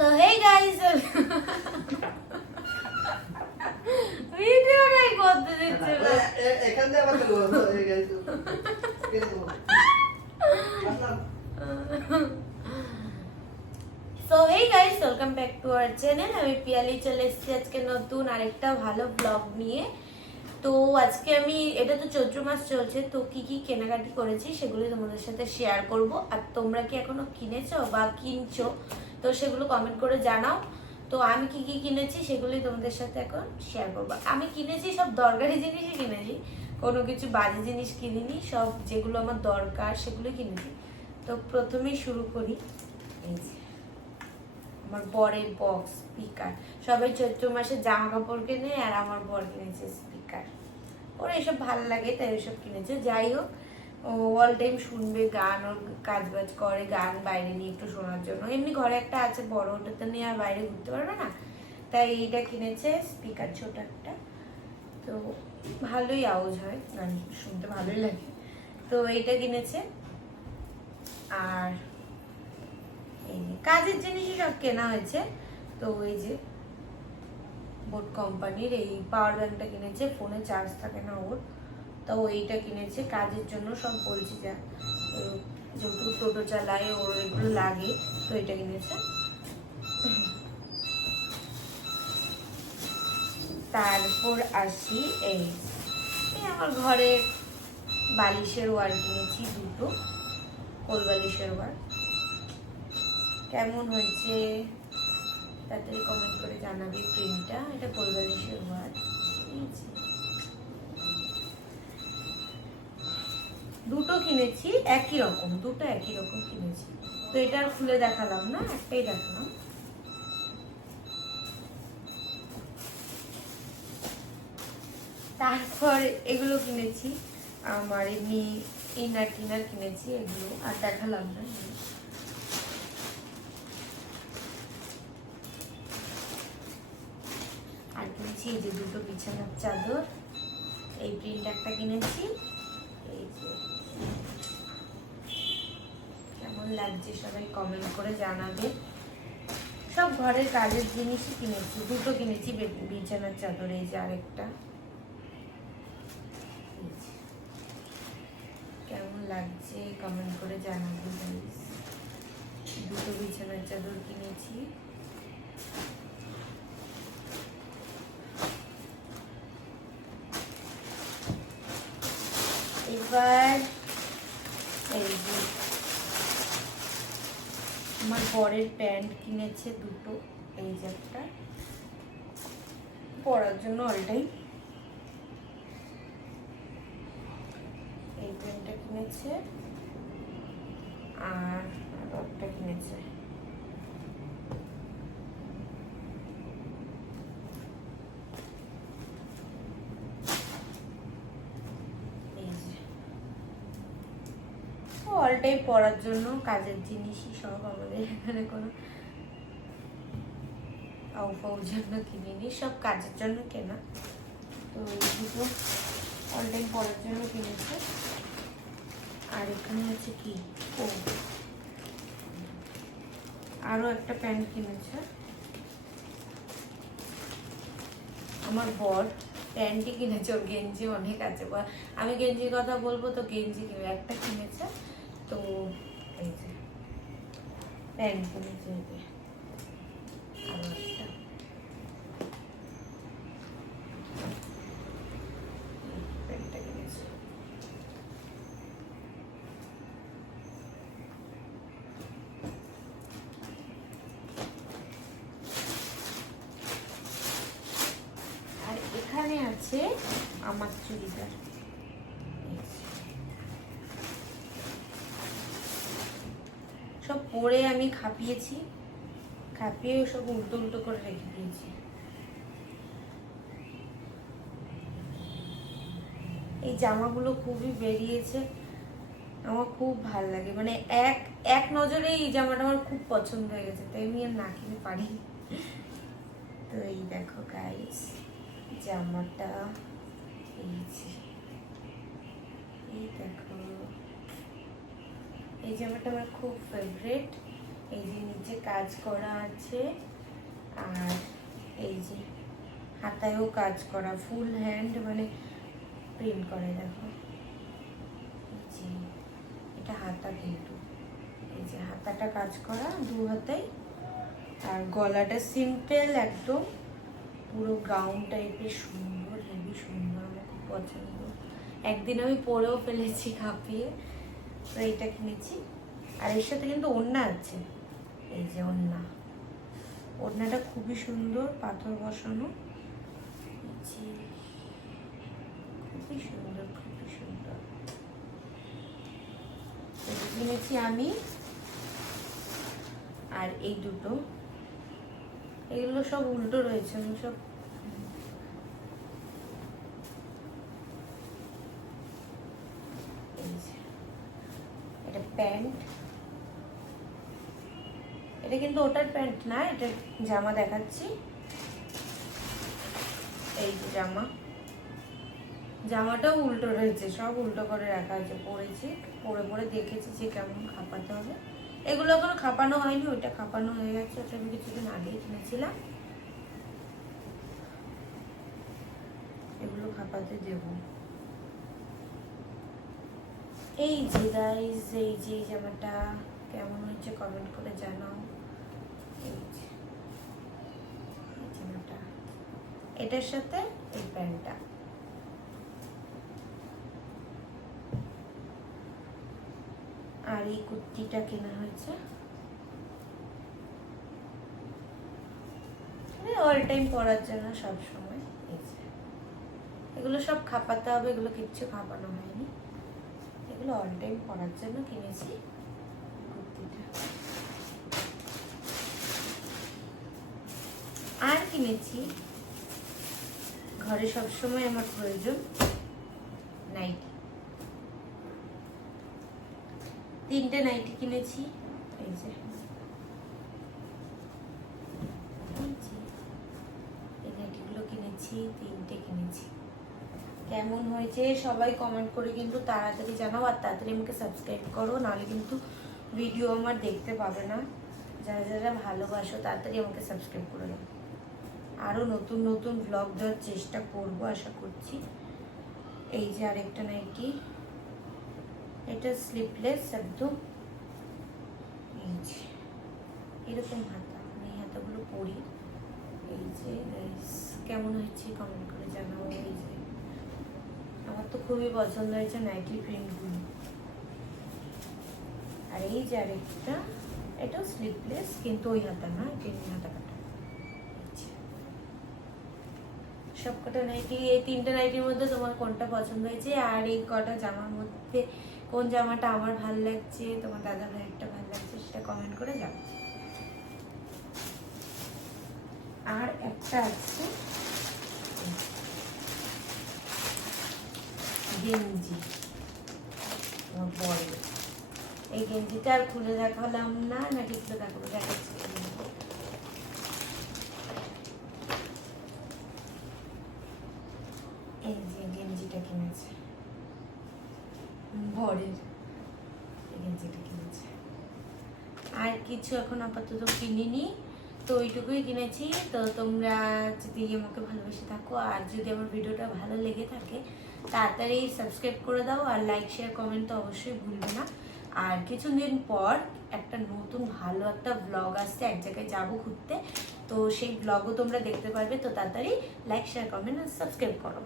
So hey guys ভিডিওটাই করতে দিচ্ছে না এখান থেকে আবার আসলাম so hey guys welcome back to our channel আমি পিয়ালি চলে এসেছি আজকে নতুন আরেকটা ভালো ব্লগ নিয়ে। তো আজকে আমি এটা তো চৈত্র মাস চলছে তো কি কি কেনাকাটি করেছি সেগুলো তোমাদের সাথে শেয়ার করব। আর তোমরা কি এখনও কিনেছো বা কিনছো? তো সেগুলো কমেন্ট করে জানাও। তো আমি কি কি কিনেছি সেগুলোই তোমাদের সাথে এখন শেয়ার করব। আমি কিনেছি সব দরকারি জিনিসই কিনেছি। কোনো কিছু বাজে জিনিস কিনিনি, সব যেগুলো আমার দরকার সেগুলো কিনেছি। তো প্রথমেই শুরু করি। এই যে, আমার বরের বক্স স্পিকার সবাই চৈত্র মাসে জামা কাপড় কেনে আর আমার বর কিনেছে স্পিকার ওর এসব ভালো লাগে, তাই ওসব কিনেছে। যাই হোক ও অল টাইম শুনবে, গান, ওর কাজ বাজ করে, গান বাইরে নিয়ে একটু শোনার জন্য। এমনি ঘরে একটা আছে বড়, ওটাতে নিয়ে আর বাইরে ঘুরতে পারবে না। তাই এইটা কিনেছে স্পিকার ছোট একটা। তো ভালোই আওয়াজ হয়, গান শুনতে ভালোই লাগে। তো এইটা কিনেছে। আর কাজের জিনিসই সব কেনা হয়েছে। তো ওই যে বোট কোম্পানির এই পাওয়ার ব্যাংকটা কিনেছে ফোনে চার্জ থাকে না ওর। তো এইটা কিনেছে, কাজের জন্য সব বলছি যা, যেহেতু টোটো চালায় ওর এগুলো লাগে, তো এটা কিনেছে। তারপর আসি এই আমার ঘরে বালিশের ওয়ার কিনেছি দুটো, কোল বালিশের ওয়ার। কেমন হয়েছে? তাড়াতাড়ি কমেন্ট করে জানাবি প্রিন্টটা, এটা কোলবালিশের ওয়ার। দুটো কিনেছি, একই রকম, দুটো একই রকম কিনেছি। তো এটা খুলে দেখালাম না, একটাই দেখালাম। তারপর এগুলো কিনেছি, আমার এমনি ইনার টিনার কিনেছি এগুলো, আর দেখালাম না। আর কিনেছি এই যে দুটো বিছানার চাদর, এই প্রিন্ট একটা কিনেছি এই যে কেমন লাগছে, সবাই কমেন্ট করে জানাবে। সব ঘরের কাজের জিনিসই কিনেছি, দুটো কিনেছি বিছানার চাদর, এই যে আরেকটা। কেমন লাগছে কমেন্ট করে জানাবে দুটো বিছানার চাদর কিনেছি। এবার এই আমার বরের প্যান্ট কিনেছে দুটো, এই যে একটা। পরার জন্য অলটাই এই প্যান্টটা কিনেছে। আর একটা কিনেছে এই যে অলটাই পড়ার জন্য কাজের জিনিসই সব আমাদের এখানে কোনো আউফাউ জন্য কিনিনি সব কাজের জন্য কেনা। তো দুটো অলটাইম পড়ার জন্য কিনেছে। আর এখানে আছে কি? ও আরও একটা প্যান্ট কিনেছে। আমার বর প্যান্টই কিনেছে, ওর গেঞ্জি অনেক আছে। বা আমি গেঞ্জির কথা বলব, তো গেঞ্জি কিনে, একটা কিনেছে। তো এই আছে আমার চুড়িদার এই যে। পরে আমি খাপিয়েছি, খাপিয়ে সব উল্টো উল্টো করে রেখে দিয়েছি। এই জামাগুলো খুবই বেরিয়েছে, আমার খুব ভালো লাগে। মানে এক এক নজরে এই জামাটা আমার খুব পছন্দ হয়ে গেছে, তাই আমি আর না কিনে পারি। তো এই দেখো গাইস জামাটা এই যে এই জামাটা আমার খুব ফেভারিট এই যে নিচে কাজ করা আছে, আর এই যে হাতায়ও কাজ করা ফুল হ্যান্ড মানে প্রিন্ট করে দেখো। জি এটা হাতা কিন্তু। এই যে হাতাটা কাজ করা দু হাতাই আর গলাটা সিম্পল একদম। পুরো গাউন টাইপের সুন্দর হেভি সুন্দর, আমার খুব পছন্দ। একদিন আমি পরেও ফেলেছি কাঁপিয়ে তো এইটা কিনেছি আর এর সাথে কিন্তু ওড়না আছে। এই যে ওড়না। ওড়নাটা খুবই সুন্দর, পাথর বসানো। খুবই সুন্দর খুবই সুন্দর। কিনেছি আমি। আর এই দুটো। এগুলো সব উল্টো রয়েছে আমি সব এই যে, এটা প্যান্ট। এটা কিন্তু ওটার প্যান্ট না, এটা জামা দেখাচ্ছি। এই যে জামা। জামাটাও উল্টো রয়েছে, সব উল্টো করে রাখা আছে, পরেছি, পরে পরে দেখেছি যে কেমন খাপাতে হবে। এগুলো এখনও খাপানো হয়নি, ওইটা খাপানো হয়ে গেছে, ওটা আমি কিছুদিন আগেই কিনেছিলাম। এগুলো খাপাতে দেব। এই যে গাইজ এই যে জামাটা কেমন হচ্ছে কমেন্ট করে জানাও। এই যে জামাটা। এটার সাথে এই প্যান্টটা। আর এই কুর্তিটা কেনা হয়েছে। অল টাইম পরার জন্য সব সময় এই যে। এগুলো সব খাপাতে হবে, এগুলো কিচ্ছু খাপানো হয়নি। এগুলো অল টাইম পরার জন্য কিনেছি। কুর্তিটা। আর কিনেছি। ঘরে সব সময় আমার প্রয়োজন নাইটি তিনটে নাইটি কিনেছি। এই যে, এই নাইটিগুলো কিনেছি তিনটে কিনেছি। কেমন হয়েছে সবাই কমেন্ট করে কিন্তু তাড়াতাড়ি জানাও আর তাড়াতাড়ি আমাকে সাবস্ক্রাইব করো, নাহলে কিন্তু ভিডিও আমার দেখতে পাবে না। যারা যারা ভালোবাসো তাড়াতাড়ি আমাকে সাবস্ক্রাইব করে দাও। আরও নতুন নতুন ব্লগ দেওয়ার চেষ্টা করব, আশা করছি। এই যে আরেকটা নাইটি এটা স্লিপলেস একদম। এই যে, এরকম হাতা। আমি হাতাগুলো পরি। এই যে কেমন হয়েছে কমেন্ট করে জানাও। এই যে আমার তো খুবই পছন্দ হয়েছে নাইটি প্রিন্টগুলো আর এই যে আরেকটা এটাও স্লিপলেস কিন্তু ওই হাতা না এমনি হাতা কাটা। সব কটা নাইটি এই তিনটে নাইটির মধ্যে তোমার কোনটা পছন্দ হয়েছে? আর এই কটা জামার মধ্যে কোন জামাটা আমার ভালো লাগছে, তোমার দাদা ভাইয়েরটা ভালো লাগছে, সেটা কমেন্ট করে যাও আর একটা আছে গেঞ্জি। বড় এই গেঞ্জিটা আর খুলে দেখালাম না নাকি খুলে দেখাবো দেখাচ্ছি। আর কিছু এখন আপাতত কিনিনি, তো ওইটুকুই কিনেছি। তো তোমরা যদি আমাকে ভালোবেসে থাকো, আর যদি আমার ভিডিওটা ভালো লেগে থাকে তাড়াতাড়ি সাবস্ক্রাইব করে দাও আর লাইক শেয়ার কমেন্ট তো অবশ্যই ভুলবে না। আর কিছুদিন পর একটা নতুন ভালো একটা ব্লগ আসছে, এক জায়গায় যাব ঘুরতে। তো সেই ব্লগও তোমরা দেখতে পারবে, তো তাড়াতাড়ি লাইক শেয়ার কমেন্ট আর সাবস্ক্রাইব করো।